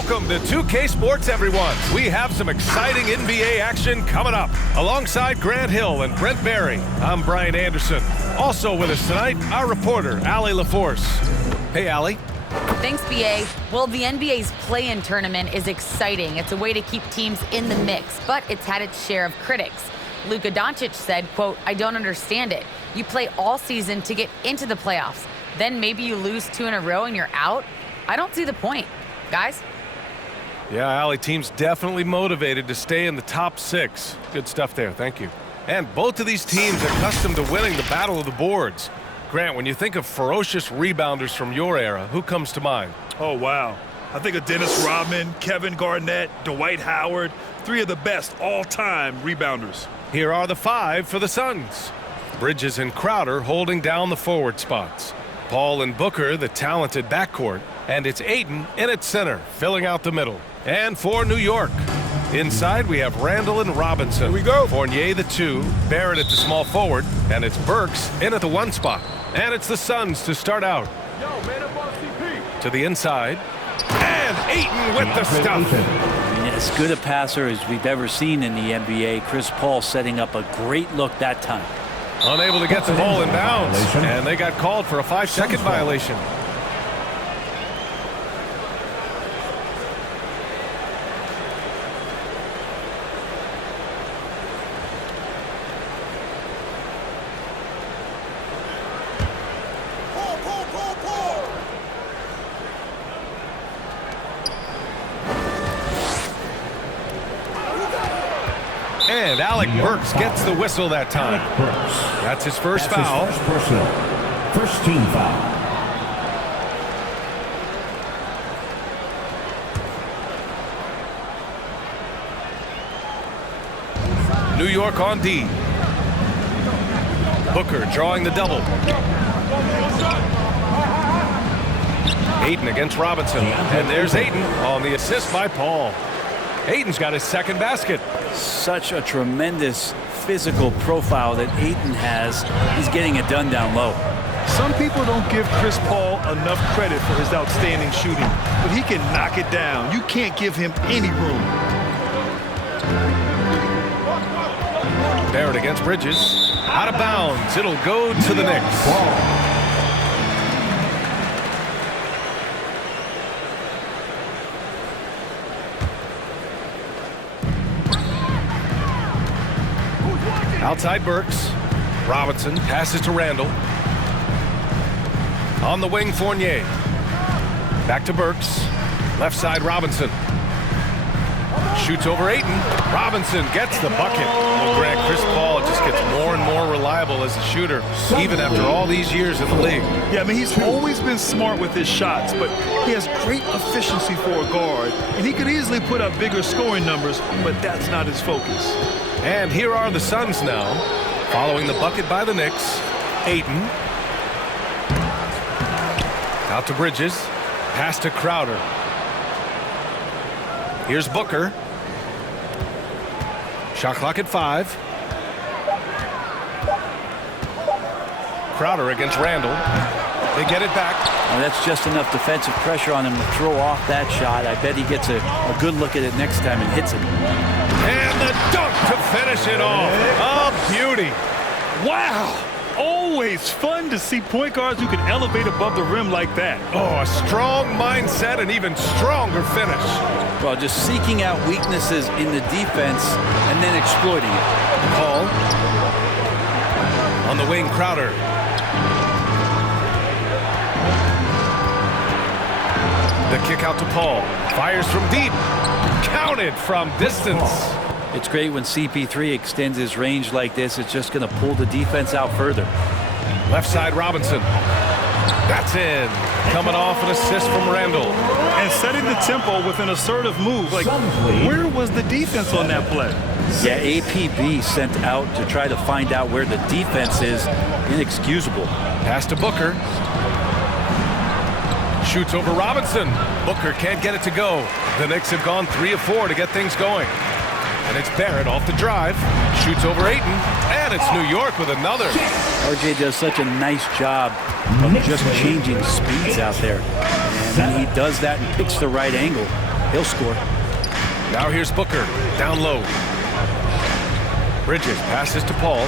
Welcome to 2K Sports, everyone. We have some exciting NBA action coming up. Alongside Grant Hill and Brent Barry, I'm Brian Anderson. Also with us tonight, our reporter, Allie LaForce. Hey, Allie. Thanks, BA. Well, the NBA's play-in tournament is exciting. It's a way to keep teams in the mix, but it's had its share of critics. Luka Doncic said, quote, "I don't understand it. You play all season to get into the playoffs. Then maybe you lose 2 in a row and you're out? I don't see the point." Guys? Yeah, Allie, team's definitely motivated to stay in the top 6. Good stuff there, thank you. And both of these teams are accustomed to winning the battle of the boards. Grant, when you think of ferocious rebounders from your era, who comes to mind? Oh, wow. I think of Dennis Rodman, Kevin Garnett, Dwight Howard, 3 of the best all-time rebounders. Here are the 5 for the Suns. Bridges and Crowder holding down the forward spots. Paul and Booker, the talented backcourt. And it's Ayton in at center, filling out the middle. And for New York, inside we have Randall and Robinson. Here we go. Fournier the 2, Barrett at the small forward, and it's Burks in at the 1 spot. And it's the Suns to start out. Yo, man up on CP. To the inside, and Ayton with the stuff. As good a passer as we've ever seen in the NBA. Chris Paul setting up a great look that time. Unable to get the ball in bounds, and they got called for a 5-second violation. And Alec Burks gets the whistle that time. That's his first foul. First team foul. New York on D. Booker drawing the double. Ayton against Robinson. And there's Ayton on the assist by Paul. Ayton's got his second basket. Such a tremendous physical profile that Ayton has. He's getting it done down low. Some people don't give Chris Paul enough credit for his outstanding shooting, but he can knock it down. You can't give him any room. Barrett against Bridges. Out of bounds. It'll go to the Knicks. Outside Burks. Robinson passes to Randall. On the wing, Fournier. Back to Burks. Left side, Robinson. Shoots over Ayton. Robinson gets the bucket. Well, Grant, Chris Paul just gets more and more reliable as a shooter, even after all these years in the league. Yeah, I mean, he's always been smart with his shots, but he has great efficiency for a guard, and he could easily put up bigger scoring numbers, but that's not his focus. And here are the Suns now, following the bucket by the Knicks. Ayton. Out to Bridges. Pass to Crowder. Here's Booker. Shot clock at 5. Crowder against Randall. They get it back. Well, that's just enough defensive pressure on him to throw off that shot. I bet he gets a good look at it next time and hits it. And the dunk to finish it off. A beauty. Wow! Always fun to see point guards who can elevate above the rim like that. Oh, a strong mindset and even stronger finish. Well, just seeking out weaknesses in the defense and then exploiting it. Paul. On the wing, Crowder. The kick out to Paul. Fires from deep. Counted from distance. It's great when CP3 extends his range like this. It's just going to pull the defense out further. Left side, Robinson. That's in. Coming off an assist from Randall. And setting the tempo with an assertive move. Like, where was the defense on that play? Yeah, APB sent out to try to find out where the defense is. Inexcusable. Pass to Booker. Shoots over Robinson. Booker can't get it to go. The Knicks have gone 3 of 4 to get things going. And it's Barrett off the drive. Shoots over Ayton. And it's New York with another. RJ does such a nice job of just changing speeds out there. And he does that and picks the right angle. He'll score. Now here's Booker, down low. Bridges passes to Paul.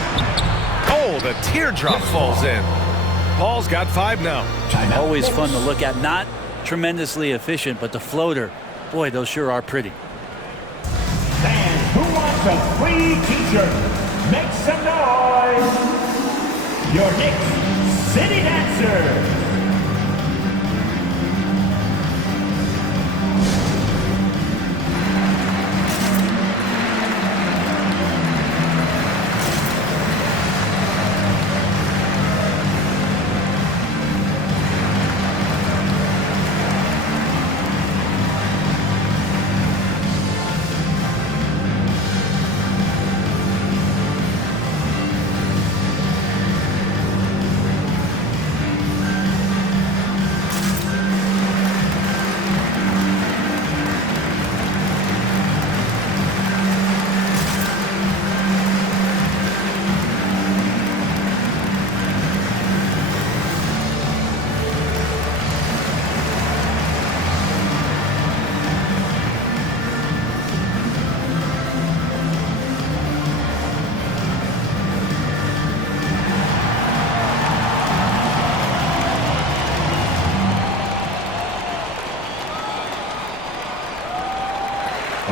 Oh, the teardrop falls in. Paul's got 5 now. Always fun to look at. Not tremendously efficient, but the floater, boy, those sure are pretty. And who wants a free t-shirt? Make some noise. Your Knicks City Dancers.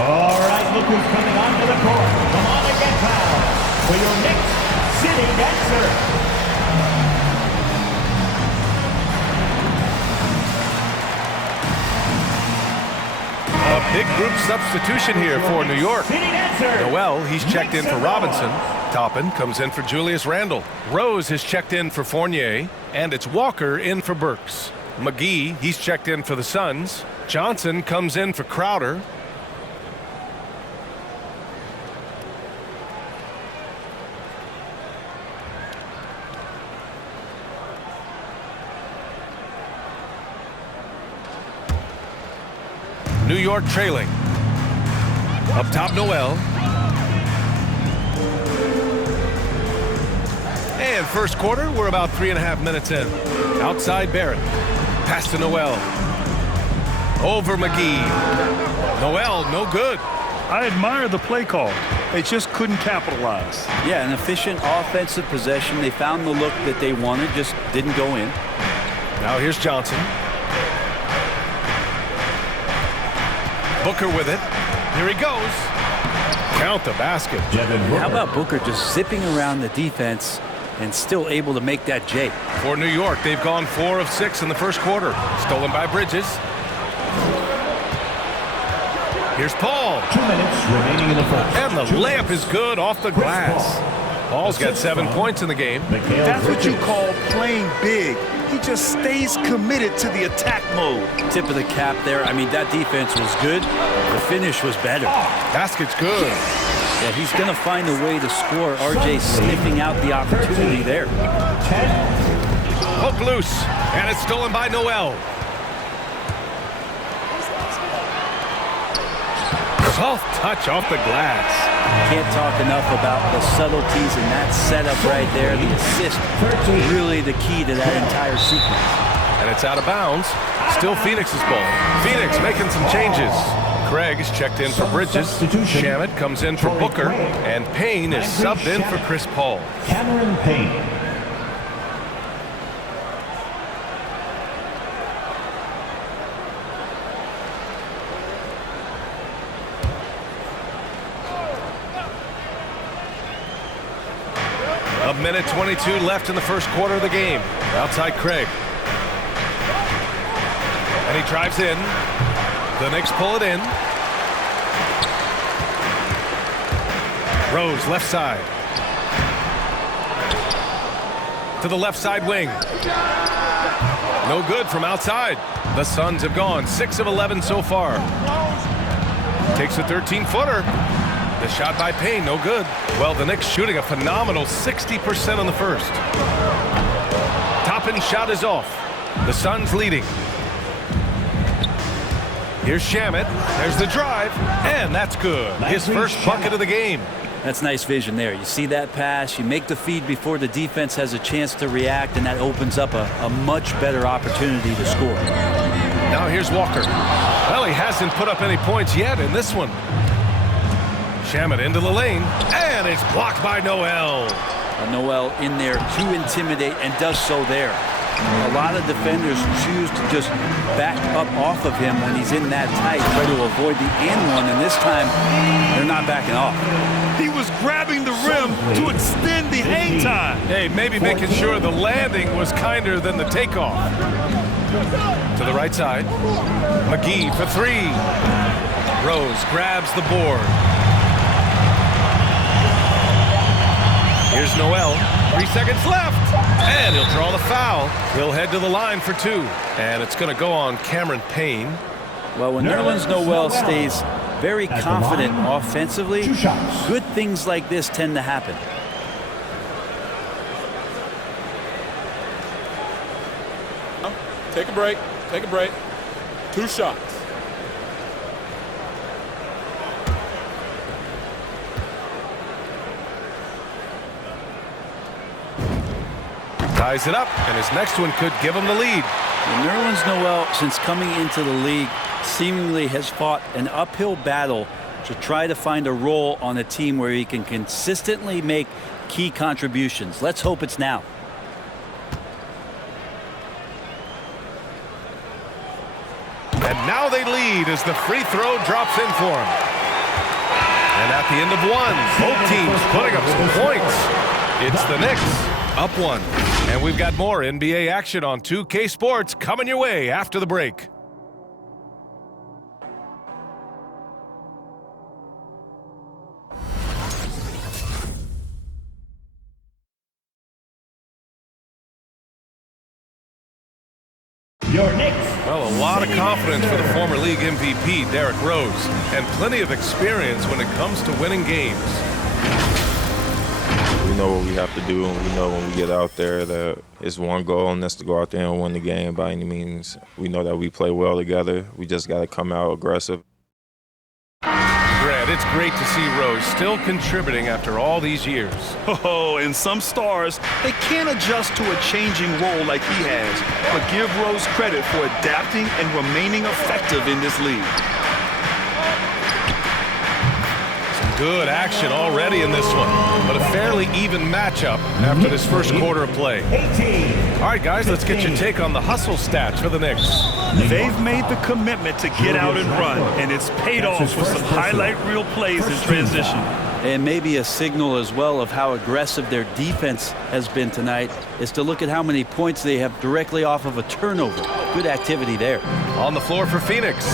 All right, look who's coming onto the court. Come on and get fouled for your Knicks City Dancer. A big group substitution here for New York. Noel, he's checked in for Robinson. Toppin comes in for Julius Randle. Rose has checked in for Fournier. And it's Walker in for Burks. McGee, he's checked in for the Suns. Johnson comes in for Crowder. New York trailing. Up top, Noel. And first quarter, we're about 3.5 minutes in. Outside Barrett. Pass to Noel. Over McGee. Noel, no good. I admire the play call. They just couldn't capitalize. Yeah, an efficient offensive possession. They found the look that they wanted, just didn't go in. Now here's Johnson. Booker with it. Here he goes. Count the basket. How about Booker just zipping around the defense and still able to make that J? For New York, they've gone 4 of 6 in the first quarter. Stolen by Bridges. Here's Paul. 2 minutes remaining in the first. And the layup is good off the glass. Paul's got 7 points in the game. That's what you call playing big. He just stays committed to the attack mode. Tip of the cap there. I mean, that defense was good. The finish was better. Basket's good. Yeah, he's going to find a way to score. RJ sniffing out the opportunity there. Hook loose. And it's stolen by Noel. Soft touch off the glass. Can't talk enough about the subtleties in that setup right there. The assist, really the key to that entire sequence. And it's out of bounds. Still Phoenix's ball. Phoenix making some changes. Craig is checked in for Bridges. Shamet comes in for Booker. And Payne is subbed in for Chris Paul. Cameron Payne. A minute 22 left in the first quarter of the game. Outside Craig. And he drives in. The Knicks pull it in. Rose, left side. To the left side wing. No good from outside. The Suns have gone 6 of 11 so far. Takes a 13-footer. The shot by Payne, no good. Well, the Knicks shooting a phenomenal 60% on the first. Toppin shot is off. The Suns leading. Here's Shamet. There's the drive, and that's good. His first bucket of the game. That's nice vision there. You see that pass, you make the feed before the defense has a chance to react, and that opens up a much better opportunity to score. Now here's Walker. Well, he hasn't put up any points yet in this one. Shaman into the lane, and it's blocked by Noel. Noel in there to intimidate, and does so there. A lot of defenders choose to just back up off of him when he's in that tight, try to avoid the and one, and this time they're not backing off. He was grabbing the rim to extend the hang time. Hey, maybe making sure the landing was kinder than the takeoff. To the right side. McGee for three. Rose grabs the board. Here's Noel. 3 seconds left. And he'll draw the foul. He'll head to the line for two. And it's going to go on Cameron Payne. Well, when Nerlens Noel stays very confident offensively, good things like this tend to happen. Take a break. Take a break. 2 shots. Ties it up, and his next one could give him the lead. Nerlens Noel, since coming into the league, seemingly has fought an uphill battle to try to find a role on a team where he can consistently make key contributions. Let's hope it's now. And now they lead as the free throw drops in for him. And at the end of one, both teams putting up some points. It's the Knicks up one. And we've got more NBA action on 2K Sports coming your way after the break. Your Knicks. Well, a lot of confidence for the former league MVP, Derrick Rose, and plenty of experience when it comes to winning games. We know what we have to do, and we know when we get out there that it's one goal, and that's to go out there and win the game by any means. We know that we play well together. We just got to come out aggressive. Grant, it's great to see Rose still contributing after all these years. Oh, and some stars, they can't adjust to a changing role like he has. But give Rose credit for adapting and remaining effective in this league. Good action already in this one, but a fairly even matchup after this first quarter of play. All right, guys, let's get your take on the hustle stats for the Knicks. They've made the commitment to get out and run, and it's paid off with some highlight reel plays in transition. And maybe a signal as well of how aggressive their defense has been tonight is to look at how many points they have directly off of a turnover. Good activity there. On the floor for Phoenix,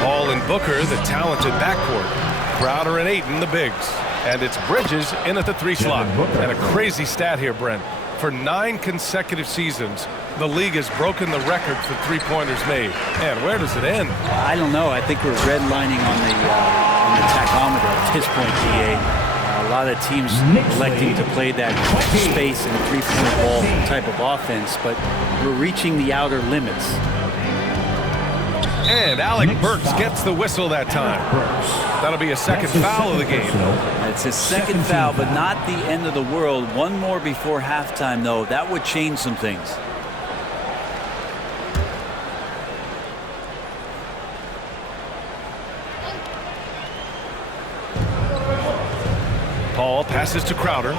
Paul and Booker, the talented backcourt. Crowder and Ayton, the bigs. And it's Bridges in at the 3 slot. And a crazy stat here, Brent. For 9 consecutive seasons, the league has broken the record for three-pointers made. And where does it end? I don't know. I think we're redlining on the tachometer at this point, DA. A lot of teams electing to play that space and three-point ball type of offense, but we're reaching the outer limits. And Alec Burks gets the whistle that time. That'll be a second foul of the game. It's his second foul, but not the end of the world. One more before halftime, though. That would change some things. Paul passes to Crowder.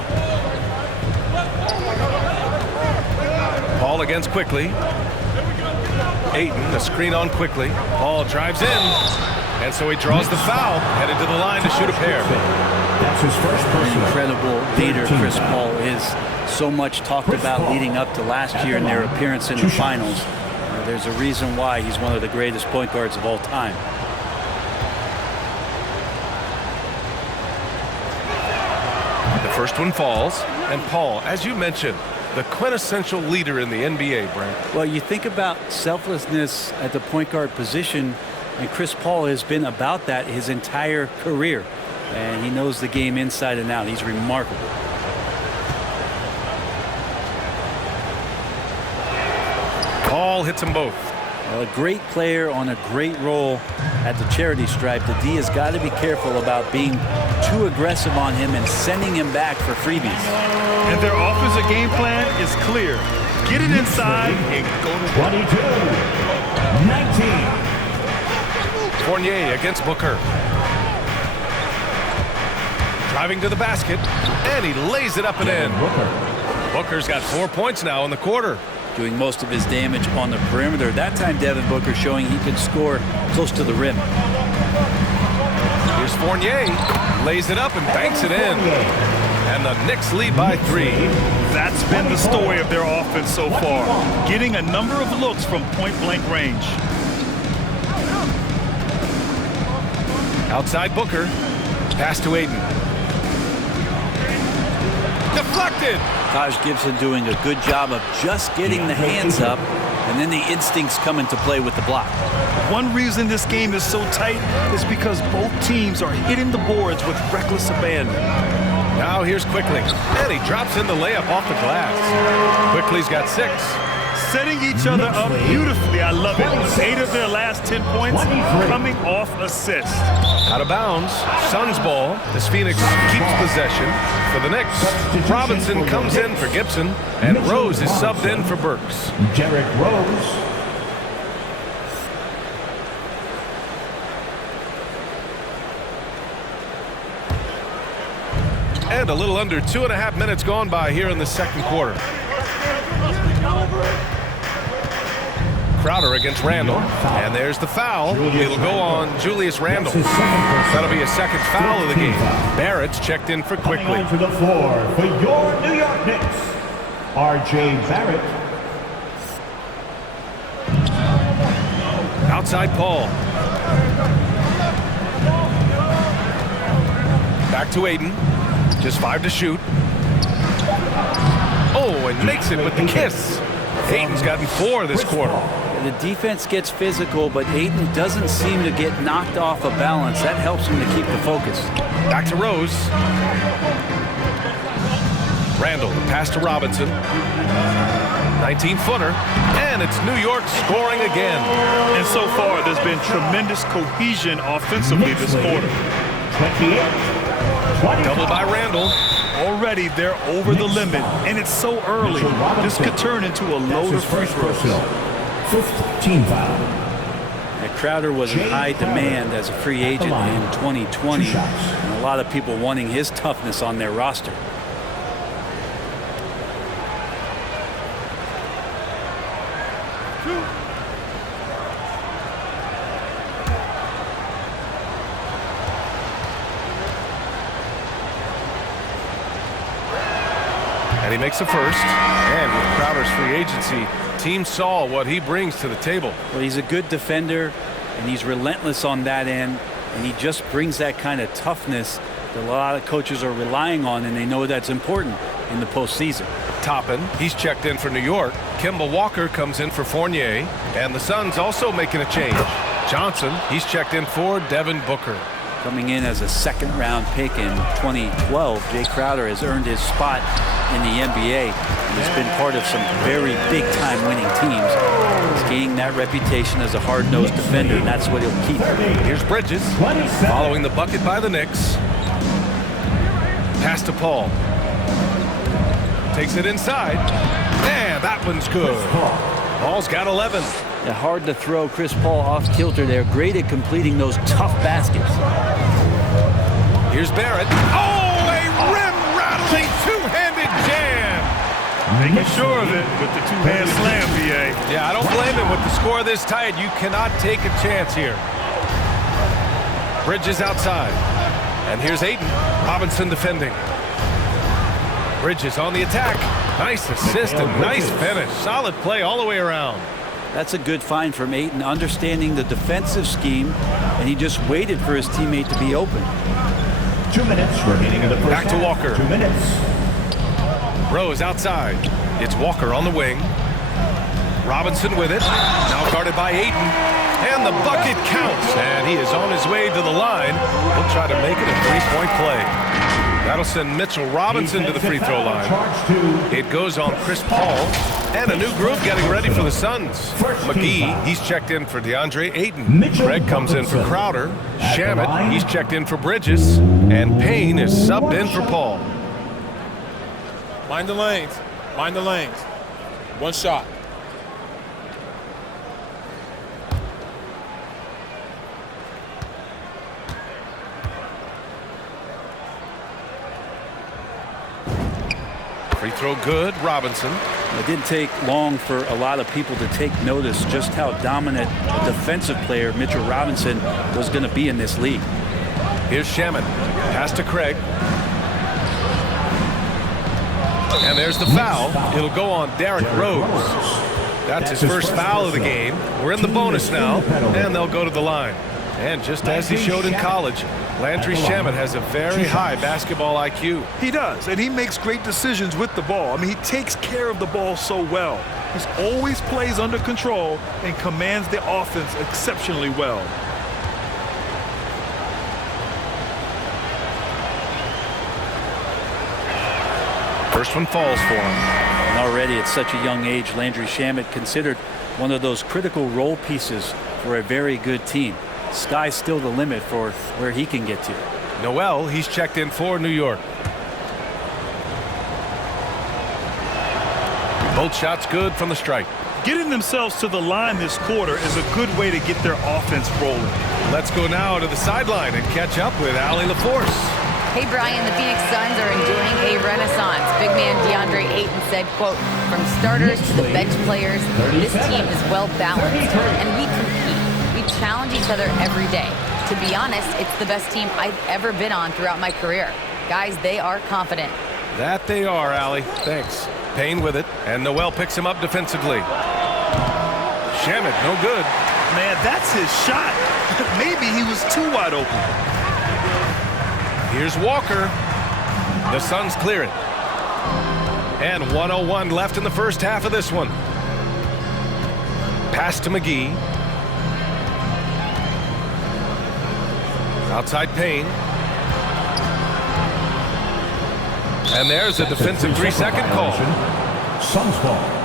Paul against Quickly. Ayton, the screen on Quickly. Paul drives in, and so he draws the foul, headed to the line to shoot a pair. That's his first personal. Incredible leader Chris Paul is. So much talked about leading up to last year in their appearance in the finals. There's a reason why he's one of the greatest point guards of all time. The first one falls, and Paul, as you mentioned, the quintessential leader in the NBA, Brent. Well, you think about selflessness at the point guard position, and Chris Paul has been about that his entire career. And he knows the game inside and out. He's remarkable. Paul hits them both. A great player on a great role at the charity stripe. The D has got to be careful about being too aggressive on him and sending him back for freebies. And their offensive game plan is clear. Get it inside and go to work. 22. 19. Fournier against Booker. Driving to the basket, and he lays it up and in. Booker's got 4 points now in the quarter. Doing most of his damage on the perimeter. That time, Devin Booker showing he could score close to the rim. Here's Fournier, lays it up and banks it in. And the Knicks lead by 3. That's been the story of their offense so far, getting a number of looks from point-blank range. Outside Booker, pass to Ayton. Deflected. Taj Gibson doing a good job of just getting the hands up, and then the instincts come into play with the block. One reason this game is so tight is because both teams are hitting the boards with reckless abandon. Now here's Quickly, and he drops in the layup off the glass. Quickly's got 6. Setting each other up beautifully. I love it. 8 of their last 10 points coming off assists. Out of bounds, Suns ball as Phoenix keeps possession for the Knicks. Robinson comes in for Gibson, and Rose is subbed in for Burks. Derrick Rose. And a little under 2.5 minutes gone by here in the second quarter. Crowder against Randle, and there's the foul. It'll go on Julius Randle. That'll be a second foul of the game. Barrett's checked in for Quickly. Coming onto the floor for your New York Knicks, R.J. Barrett. Outside Paul. Back to Ayton. Just 5 to shoot. Oh, and makes it with the kiss. Ayton's gotten 4 this quarter. The defense gets physical, but Ayton doesn't seem to get knocked off of balance. That helps him to keep the focus. Back to Rose. Randle, pass to Robinson. 19-footer, and it's New York scoring again. And so far, there's been tremendous cohesion offensively this quarter. 28. Double by Randle. Already they're over the limit, and it's so early. This could turn into a load of free throws. 15 foul. Crowder was in high demand as a free agent in 2020, and a lot of people wanting his toughness on their roster. And he makes the first. And with Crowder's free agency, team saw what he brings to the table. Well, he's a good defender, and he's relentless on that end, and he just brings that kind of toughness that a lot of coaches are relying on, and they know that's important in the postseason. Toppin, he's checked in for New York. Kemba Walker comes in for Fournier. And the Suns also making a change. Johnson, he's checked in for Devin Booker. Coming in as a second-round pick in 2012, Jay Crowder has earned his spot in the NBA. He's been part of some very big-time winning teams. He's gaining that reputation as a hard-nosed defender, and that's what he'll keep. Here's Bridges, following the bucket by the Knicks. Pass to Paul. Takes it inside. And that one's good. Paul's got 11. Yeah, hard to throw Chris Paul off kilter there. Great at completing those tough baskets. Here's Barrett. Oh, a rim-rattling two-handed jam. Making sure of it with the two-hand slam, BA. Yeah, I don't blame him. With the score this tight, you cannot take a chance here. Bridges outside. And here's Ayton. Robinson defending. Bridges on the attack. Nice assist and nice finish. Solid play all the way around. That's a good find from Ayton, understanding the defensive scheme, and he just waited for his teammate to be open. 2 minutes remaining in the first Back to half. Walker. 2 minutes. Rose outside. It's Walker on the wing. Robinson with it. Now guarded by Ayton. And the bucket counts. And he is on his way to the line. He'll try to make it a three-point play. That'll send Mitchell Robinson to the free throw line. It goes on Chris Paul. And a new group getting ready for the Suns. McGee, he's checked in for DeAndre Ayton. Craig comes in for Crowder. Shamet, he's checked in for Bridges. And Payne is subbed in for Paul. Mind the lanes. Mind the lanes. One shot. Free throw good, Robinson. It didn't take long for a lot of people to take notice just how dominant a defensive player Mitchell Robinson was going to be in this league. Here's Shamet. Pass to Craig. And there's the foul. It'll go on Derrick Rose. That's his first foul of the game. We're in the bonus now, and they'll go to the line. And just as he showed in college, Landry Shamet has a very high basketball IQ. He does, and he makes great decisions with the ball. I mean, he takes care of the ball so well. He always plays under control and commands the offense exceptionally well. First one falls for him. And already at such a young age, Landry Shamet considered one of those critical role pieces for a very good team. Sky's still the limit for where he can get to. Noel, he's checked in for New York. Both shots good from the stripe. Getting themselves to the line this quarter is a good way to get their offense rolling. Let's go now to the sideline and catch up with Allie LaForce. Hey, Brian, the Phoenix Suns are enjoying a renaissance. Big man DeAndre Ayton said, quote, from starters to the bench players, this team is well balanced, and we compete. We challenge each other every day. To be honest, it's the best team I've ever been on throughout my career. Guys, they are confident. That they are, Allie. Thanks. Payne with it, and Noel picks him up defensively. Shamet, no good. Man, that's his shot. Maybe he was too wide open. Here's Walker. The Suns clear it. And 1:01 left in the first half of this one. Pass to McGee. Outside Payne. And there's a defensive 3-second call. Suns ball.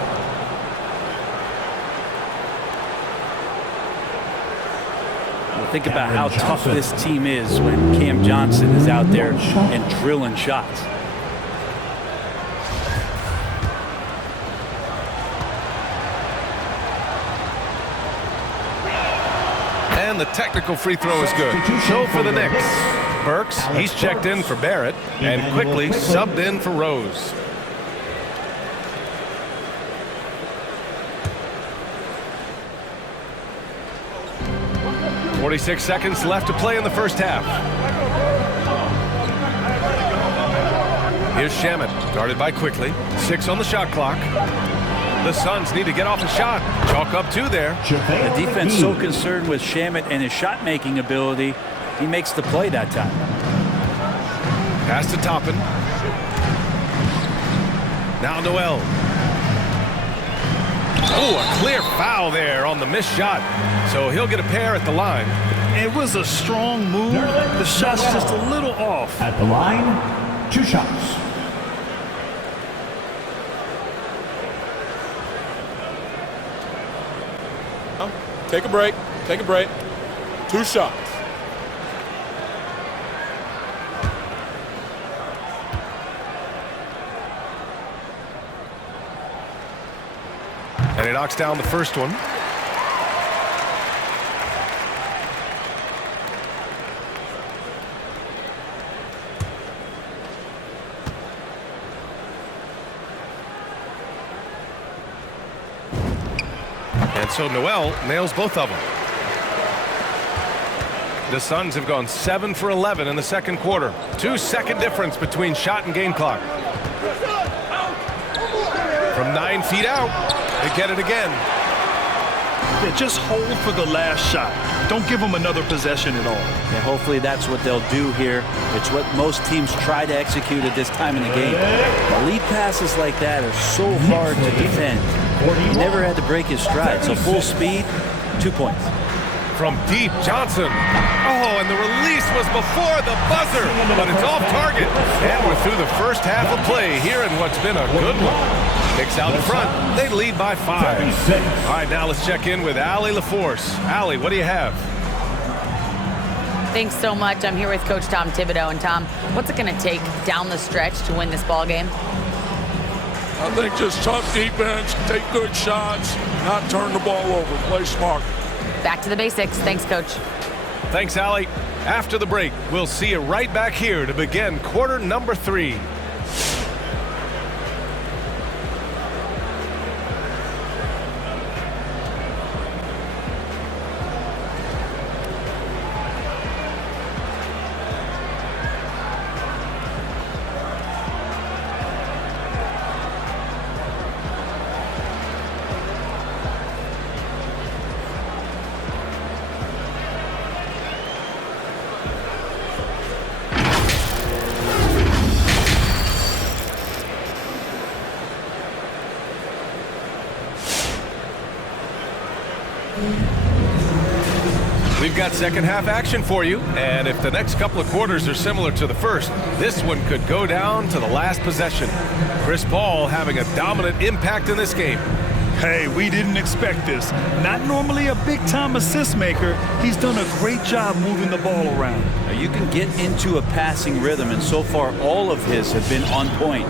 Think about how tough this team is when Cam Johnson is out there and drilling shots. And the technical free throw is good. So for the Knicks, Burks, he's checked in for Barrett and quickly subbed in for Rose. 46 seconds left to play in the first half. Here's Shamet, guarded by Quickly. 6 on the shot clock. The Suns need to get off a shot. Chalk up 2 there. The defense so concerned with Shamet and his shot-making ability, he makes the play that time. Pass to Toppin. Now Noel. Oh, a clear foul there on the missed shot. So he'll get a pair at the line. It was a strong move. The shot's just a little off. At the line, 2 shots. Take a break. Take a break. 2 shots. And he knocks down the first one. And so Noel nails both of them. The Suns have gone 7 for 11 in the second quarter. 2-second difference between shot and game clock. From 9 feet out, they get it again. Yeah, just hold for the last shot. Don't give them another possession at all. And hopefully that's what they'll do here. It's what most teams try to execute at this time in the game. Lead passes like that are so hard to defend. He never had to break his stride, so full speed, 2 points. From deep, Johnson. Oh, and the release was before the buzzer, but it's off target. And we're through the first half of play here in what's been a good one. Knicks out in front. They lead by 5. All right, now let's check in with Allie LaForce. Allie, what do you have? Thanks so much. I'm here with Coach Tom Thibodeau. And Tom, what's it going to take down the stretch to win this ball game? I think just tough defense, take good shots, not turn the ball over, play smart. Back to the basics. Thanks, Coach. Thanks, Allie. After the break, we'll see you right back here to begin quarter number 3. We've got second half action for you, and if the next couple of quarters are similar to the first, this one could go down to the last possession. Chris Paul having a dominant impact in this game. Hey, we didn't expect this. Not normally a big-time assist maker, he's done a great job moving the ball around. Now you can get into a passing rhythm, and so far all of his have been on point.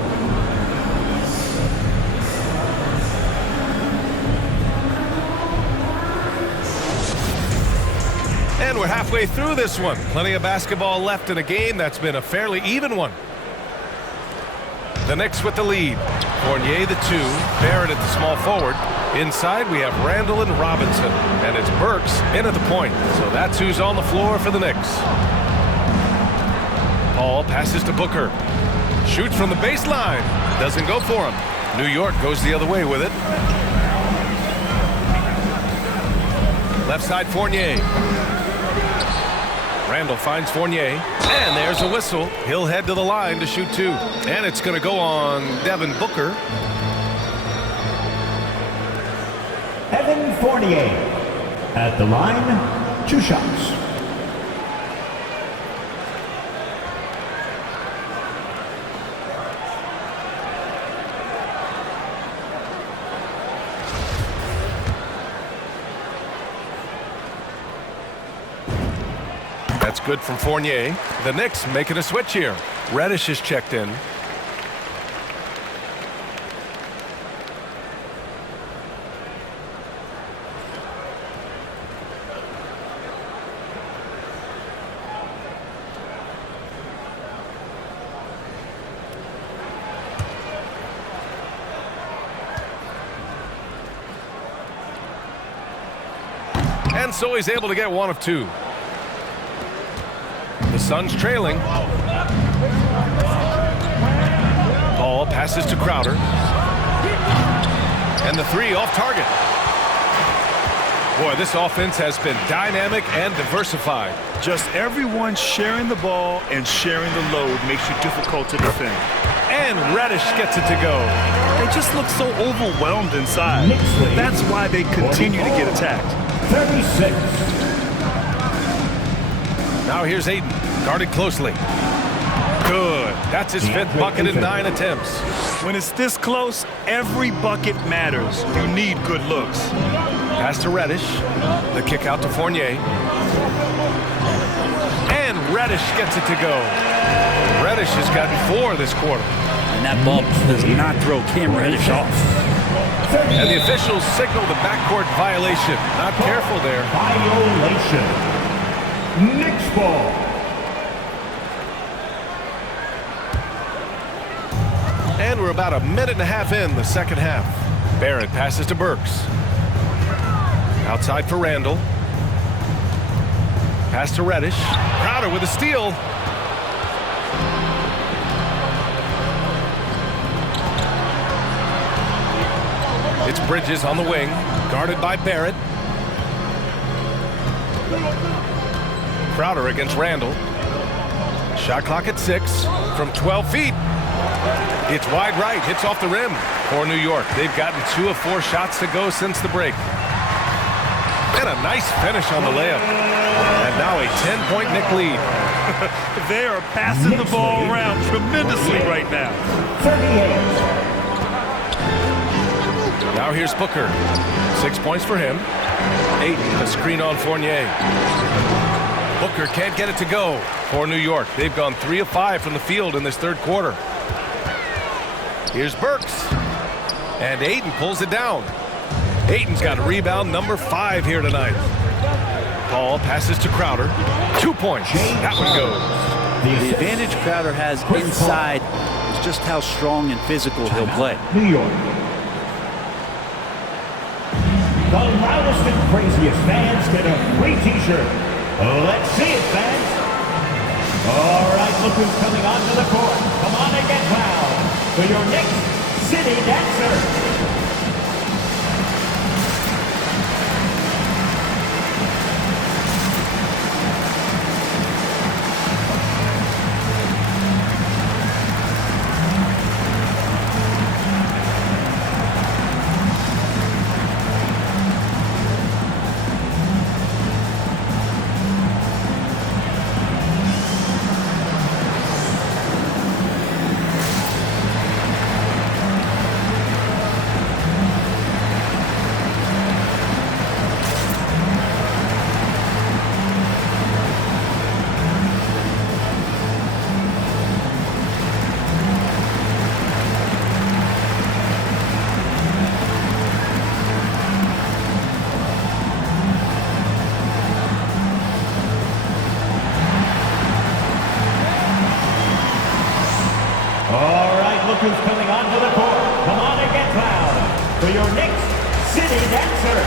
And we're halfway through this one. Plenty of basketball left in a game that's been a fairly even one. The Knicks with the lead. Fournier the 2, Barrett at the small forward. Inside we have Randall and Robinson, and it's Burks in at the point. So that's who's on the floor for the Knicks. Paul passes to Booker. Shoots from the baseline. Doesn't go for him. New York goes the other way with it. Left side Fournier. Randall finds Fournier, and there's a whistle. He'll head to the line to shoot 2. And it's going to go on Devin Booker. Evan Fournier at the line, 2 shots. That's good from Fournier. The Knicks making a switch here. Reddish is checked in. And so he's able to get 1 of 2. The Suns trailing. Paul passes to Crowder. And the 3 off target. Boy, this offense has been dynamic and diversified. Just everyone sharing the ball and sharing the load makes you difficult to defend. And Reddish gets it to go. They just look so overwhelmed inside. That's why they continue to get attacked. 36. Now here's Ayton, guarded closely. Good. That's his 5th bucket in 9 attempts. When it's this close, every bucket matters. You need good looks. Pass to Reddish. The kick out to Fournier. And Reddish gets it to go. Reddish has gotten 4 this quarter. And that ball does not throw Cam Reddish off. And the officials signal the backcourt violation. Not careful there. Violation. Knicks ball. And we're about a minute and a half in the second half. Barrett passes to Burks. Outside for Randall. Pass to Reddish. Crowder with a steal. It's Bridges on the wing, guarded by Barrett. Crowder against Randall. Shot clock at 6 from 12 feet. It's wide right, hits off the rim for New York. They've gotten 2 of 4 shots to go since the break. And a nice finish on the layup. And now a 10-point Knick lead. They are passing the ball around tremendously right now. 38. Now here's Booker. 6 points for him. Ayton, a screen on Fournier. Booker can't get it to go for New York. They've gone 3 of 5 from the field in this third quarter. Here's Burks. And Ayton pulls it down. Ayton's got rebound number 5 here tonight. Paul passes to Crowder. 2 points. That one goes. The advantage Crowder has inside is just how strong and physical he'll play. New York. The loudest and craziest fans get a free t-shirt. Let's see it, fans. All right, look who's coming onto the court. Come on and get loud for your Knicks City Dancer. city dancer.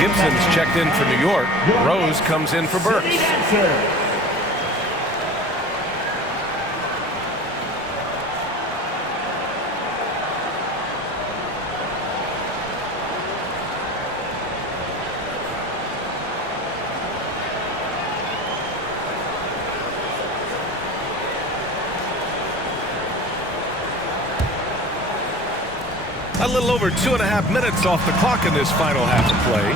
Gibson's checked in for New York. Rose comes in for Burks. A little over 2.5 minutes off the clock in this final half of play.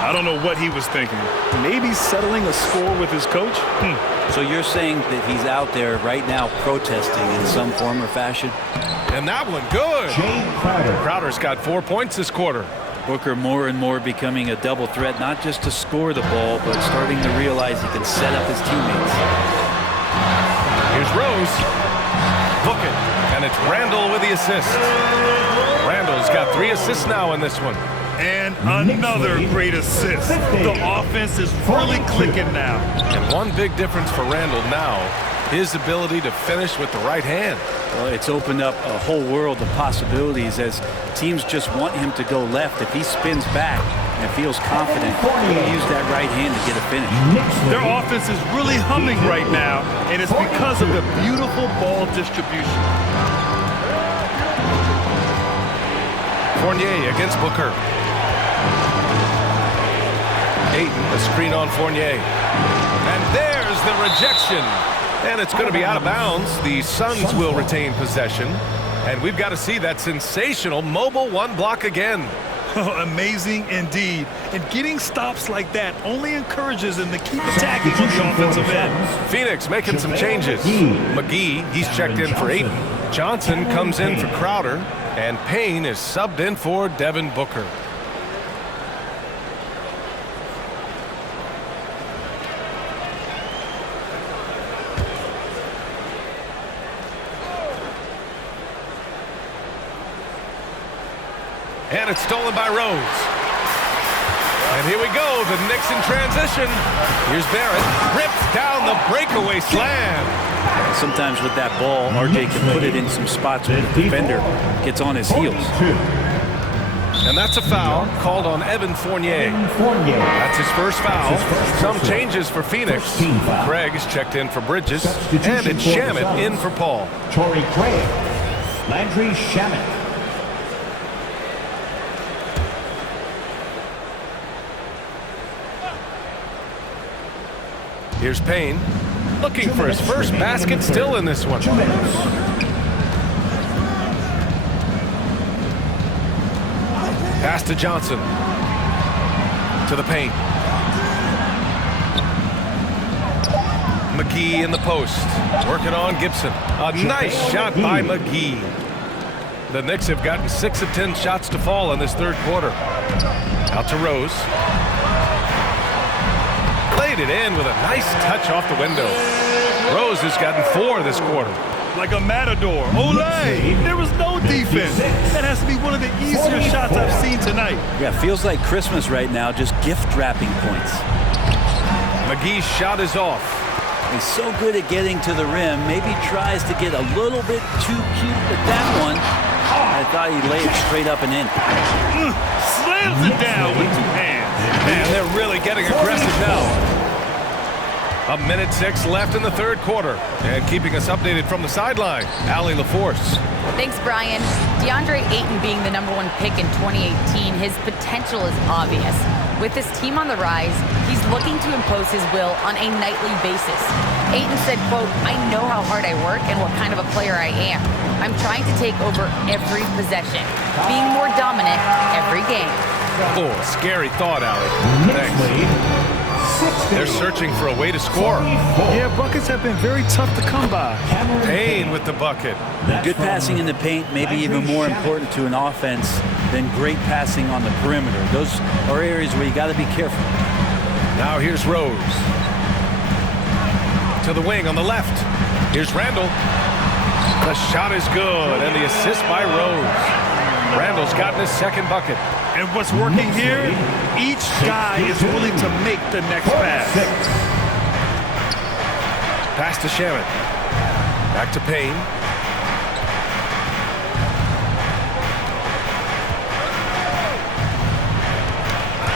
I don't know what he was thinking. Maybe settling a score with his coach? So you're saying that he's out there right now protesting in some form or fashion? And that one good. Crowder. Crowder's got 4 points this quarter. Booker more and more becoming a double threat, not just to score the ball, but starting to realize he can set up his teammates. Here's Rose. Book it. And it's Randall with the assist. Randall's got 3 assists now in this one. And another great assist. The offense is really clicking now. And one big difference for Randall now, his ability to finish with the right hand. Well, it's opened up a whole world of possibilities as teams just want him to go left. If he spins back and feels confident, he'll use that right hand to get a finish. Their offense is really humming right now, and it's because of the beautiful ball distribution. Fournier against Booker. Ayton, a screen on Fournier. And there's the rejection. And it's going to be out of bounds. The Suns will retain possession. And we've got to see that sensational mobile one block again. Amazing indeed. And getting stops like that only encourages them to keep attacking on the offensive end. Phoenix making some changes. McGee, he's checked in for Ayton. Johnson comes in for Crowder. And Payne is subbed in for Devin Booker. And it's stolen by Rose. And here we go, the Knicks in transition. Here's Barrett, rips down the breakaway slam. Sometimes with that ball, RJ can put it in some spots where the defender gets on his heels. And that's a foul called on Evan Fournier. That's his first foul. Some changes for Phoenix. Craig's checked in for Bridges. And it's Shamet in for Paul. Torrey Craig. Landry Shamet. Here's Payne, looking for his first basket, still in this one. 2 minutes. Pass to Johnson. To the paint. McGee in the post. Working on Gibson. A nice shot by McGee. The Knicks have gotten 6 of 10 shots to fall in this third quarter. Out to Rose. Laid it in with a nice touch off the window. Rose has gotten 4 this quarter. Like a matador. Olay! There was no defense. That has to be one of the easier shots I've seen tonight. Yeah, feels like Christmas right now, just gift wrapping points. McGee's shot is off. He's so good at getting to the rim. Maybe tries to get a little bit too cute with that one. I thought he'd lay it straight up and in. Slams it down with 2 hands. Man, they're really getting aggressive now. 1:06 left in the third quarter. And keeping us updated from the sideline, Allie LaForce. Thanks, Brian. DeAndre Ayton being the #1 pick in 2018, his potential is obvious. With his team on the rise, he's looking to impose his will on a nightly basis. Ayton said, quote, "I know how hard I work and what kind of a player I am. I'm trying to take over every possession, being more dominant every game." Oh, scary thought, Allie. Thanks. They're searching for a way to score. Yeah, buckets have been very tough to come by. Payne with the bucket. Good passing in the paint, maybe even more important to an offense than great passing on the perimeter. Those are areas where you got to be careful. Now here's Rose. To the wing on the left. Here's Randall. The shot is good, and the assist by Rose. Randall's gotten his second bucket. And what's working here, each guy is willing to make the next pass. Pass to Shaman. Back to Payne.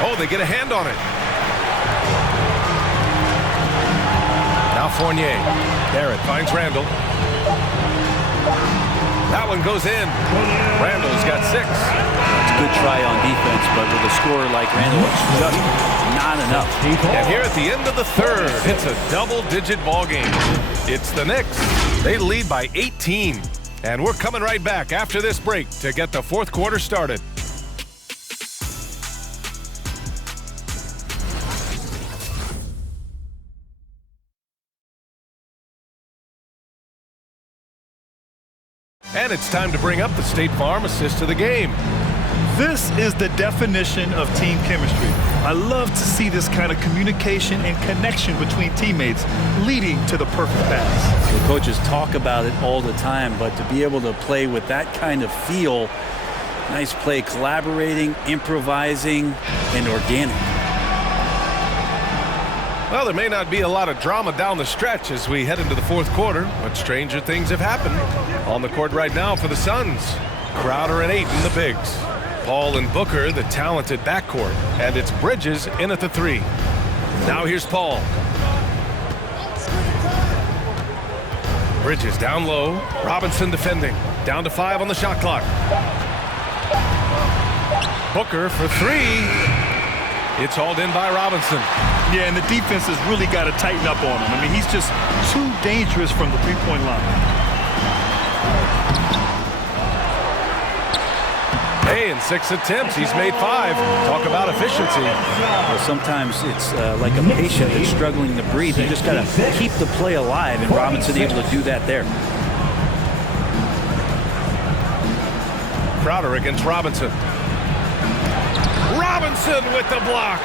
Oh, they get a hand on it. Now Fournier. Barrett finds Randall. That one goes in. Randall's got 6. It's a good try on defense, but with a scorer like Randall, it's just not enough. And here at the end of the third, it's a double-digit ball game. It's the Knicks. They lead by 18. And we're coming right back after this break to get the fourth quarter started. And it's time to bring up the State Farm assist of the game. This is the definition of team chemistry. I love to see this kind of communication and connection between teammates leading to the perfect pass. The coaches talk about it all the time, but to be able to play with that kind of feel, nice play, collaborating, improvising, and organic. Well, there may not be a lot of drama down the stretch as we head into the fourth quarter, but stranger things have happened. On the court right now for the Suns, Crowder and Ayton, the bigs. Paul and Booker, the talented backcourt. And it's Bridges in at the 3. Now here's Paul. Bridges down low. Robinson defending. Down to 5 on the shot clock. Booker for 3. It's hauled in by Robinson. Yeah, and the defense has really got to tighten up on him. I mean, he's just too dangerous from the three-point line. Hey, in 6 attempts, he's made 5. Talk about efficiency. Well, sometimes it's like a patient that's struggling to breathe. You just got to keep the play alive, and Robinson able to do that there. Crowder against Robinson. Robinson with the block.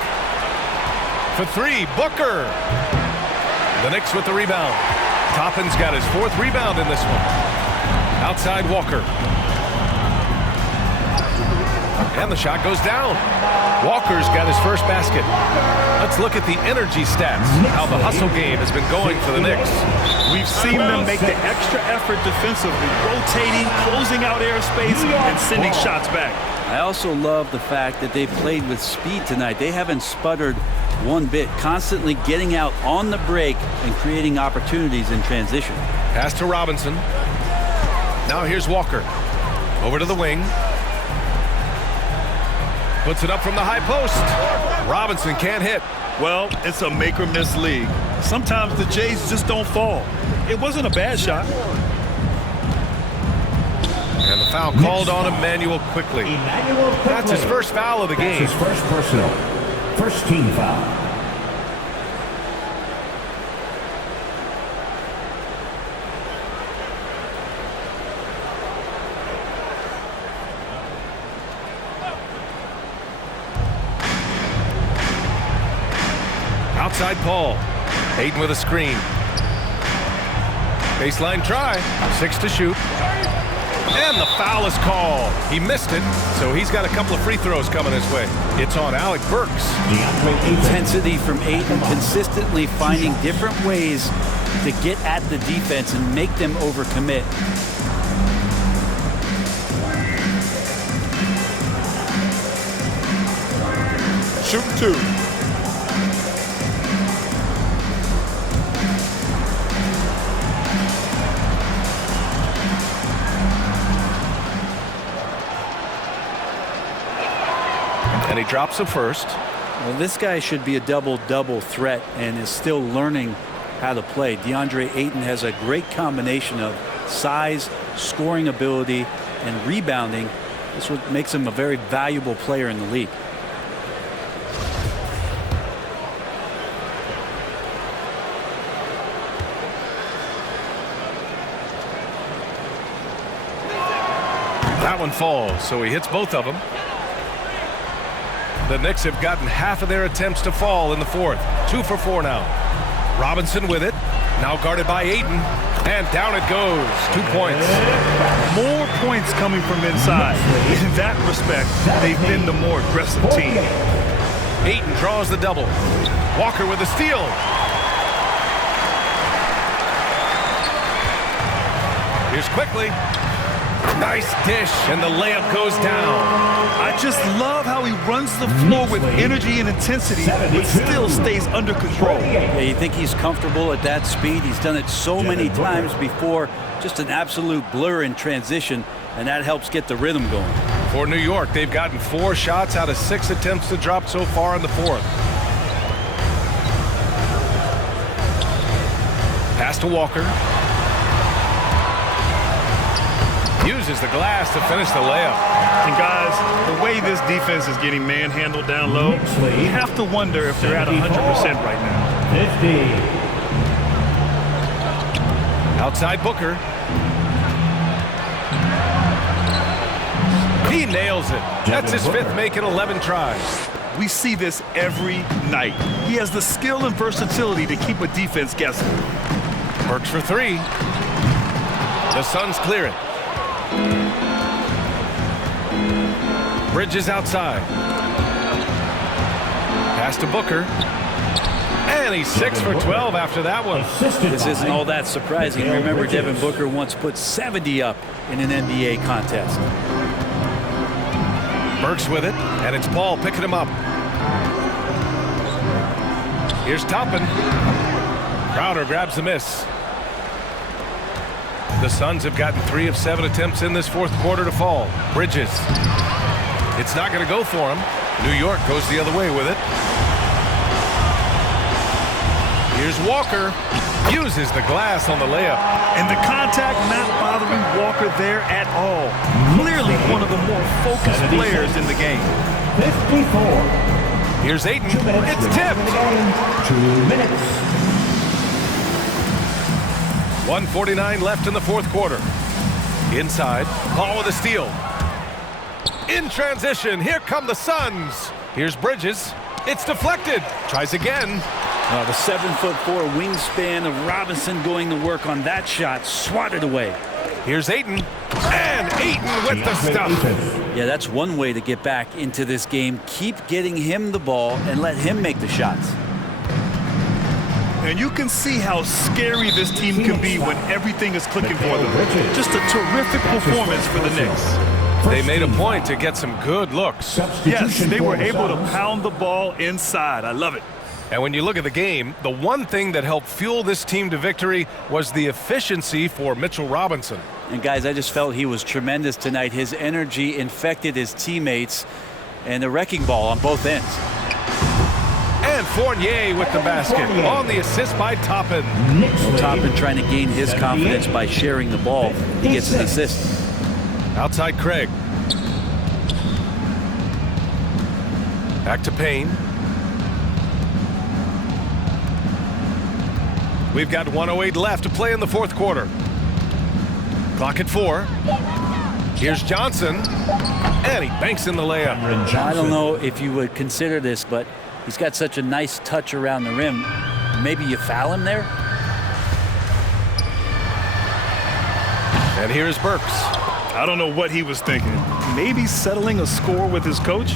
For 3, Booker. The Knicks with the rebound. Toppin's got his 4th rebound in this one. Outside Walker. And the shot goes down. Walker's got his first basket. Let's look at the energy stats, how the hustle game has been going for the Knicks. We've seen them make the extra effort defensively, rotating, closing out airspace, and sending shots back. I also love the fact that they've played with speed tonight. They haven't sputtered one bit, constantly getting out on the break and creating opportunities in transition. Pass to Robinson. Now here's Walker. Over to the wing. Puts it up from the high post. Robinson can't hit. Well, it's a make or miss league. Sometimes the Jays just don't fall. It wasn't a bad shot. And the foul called on Emmanuel quickly. That's his first foul of the game. His first personal. First team foul. Outside Paul. Ayton with a screen. Baseline try. 6 to shoot. And the foul is called. He missed it, so he's got a couple of free throws coming his way. It's on Alec Burks. Intensity from Ayton, consistently finding different ways to get at the defense and make them overcommit. Shoot 2. And he drops the first. Well, this guy should be a double-double threat and is still learning how to play. DeAndre Ayton has a great combination of size, scoring ability, and rebounding. This is what makes him a very valuable player in the league. That one falls, so he hits both of them. The Knicks have gotten half of their attempts to fall in the fourth. 2 for 4 now. Robinson with it. Now guarded by Ayton, and down it goes. 2 points. More points coming from inside. In that respect, they've been the more aggressive team. Ayton draws the double. Walker with a steal. Here's quickly. Nice dish, and the layup goes down. I just love how he runs the floor with energy and intensity, but still stays under control. Yeah, you think he's comfortable at that speed? He's done it so many times before. Just an absolute blur in transition, and that helps get the rhythm going. For New York, they've gotten 4 shots out of 6 attempts to drop so far in the 4th. Pass to Walker. Uses the glass to finish the layup. And guys, the way this defense is getting manhandled down low, you have to wonder if they're at 100% right now. 50. Outside Booker. He nails it. That's his 5th make in 11 tries. We see this every night. He has the skill and versatility to keep a defense guessing. Burks for 3. The Suns clear it. Bridges outside. Pass to Booker. And he's 6 for 12 after that one. This isn't all that surprising. Remember, Devin Booker once put 70 up in an NBA contest. Burks with it, and it's Paul picking him up. Here's Toppin. Crowder grabs the miss. The Suns have gotten 3 of 7 attempts in this 4th quarter to fall. Bridges. It's not going to go for him. New York goes the other way with it. Here's Walker. Uses the glass on the layup. And the contact not bothering Walker there at all. Clearly one of the more focused players in the game. 54. Here's Ayton. It's tipped. 2 minutes. 1:49 left in the 4th quarter. Inside, Paul with a steal. In transition, here come the Suns. Here's Bridges. It's deflected. Tries again. The 7'4" wingspan of Robinson going to work on that shot. Swatted away. Here's Ayton. And Ayton with the stuff. Yeah, that's one way to get back into this game. Keep getting him the ball and let him make the shots. And you can see how scary this team can be when everything is clicking for them. Just a terrific performance for the Knicks. They made a point to get some good looks. Yes, they were able to pound the ball inside. I love it. And when you look at the game, the one thing that helped fuel this team to victory was the efficiency for Mitchell Robinson. And guys, I just felt he was tremendous tonight. His energy infected his teammates, and the wrecking ball on both ends. And Fournier with the basket on the assist by Toppin. Toppin trying to gain his confidence by sharing the ball. He gets an assist. Outside Craig. Back to Payne. We've got 1:08 left to play in the 4th quarter. Clock at 4. Here's Johnson. And he banks in the layup. I don't know if you would consider this, but he's got such a nice touch around the rim. Maybe you foul him there? And here's Burks. I don't know what he was thinking. Maybe settling a score with his coach?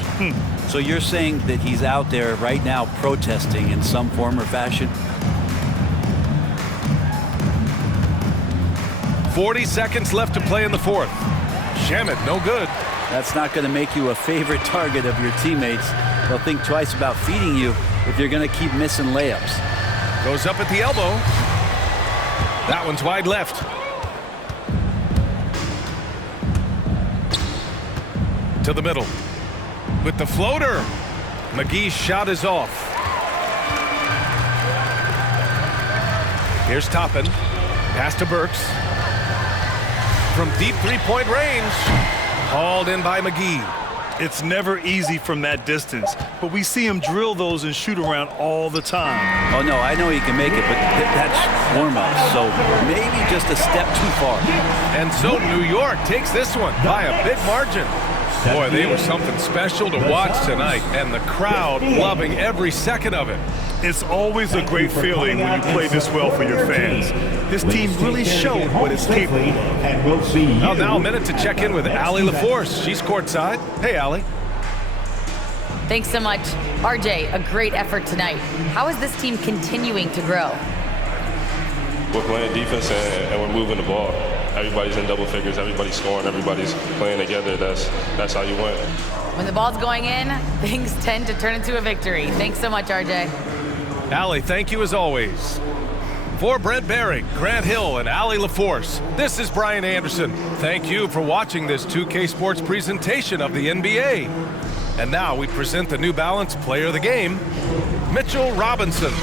So you're saying that he's out there right now protesting in some form or fashion? 40 seconds left to play in the 4th. Shamet, no good. That's not going to make you a favorite target of your teammates. They'll think twice about feeding you if you're going to keep missing layups. Goes up at the elbow. That one's wide left. To the middle. With the floater. McGee's shot is off. Here's Toppin. Pass to Burks. From deep 3-point range. Hauled in by McGee. It's never easy from that distance, but we see him drill those and shoot around all the time. Oh, no, I know he can make it, but that's warm-up, so maybe just a step too far. And so New York takes this one by a big margin. Boy, they were something special to watch tonight, and the crowd loving every second of it. It's always a great feeling when you play this well for your fans. This team really showed what it's capable of. And we'll see you. Well, now a minute to check in with Allie LaForce. She's courtside. Hey, Allie. Thanks so much. RJ, a great effort tonight. How is this team continuing to grow? We're playing defense and we're moving the ball. Everybody's in double figures, everybody's scoring, everybody's playing together. That's how you win. When the ball's going in, things tend to turn into a victory. Thanks so much, RJ. Allie, thank you as always. For Brent Behring, Grant Hill, and Allie LaForce, this is Brian Anderson. Thank you for watching this 2K Sports presentation of the NBA. And now we present the New Balance Player of the Game, Mitchell Robinson.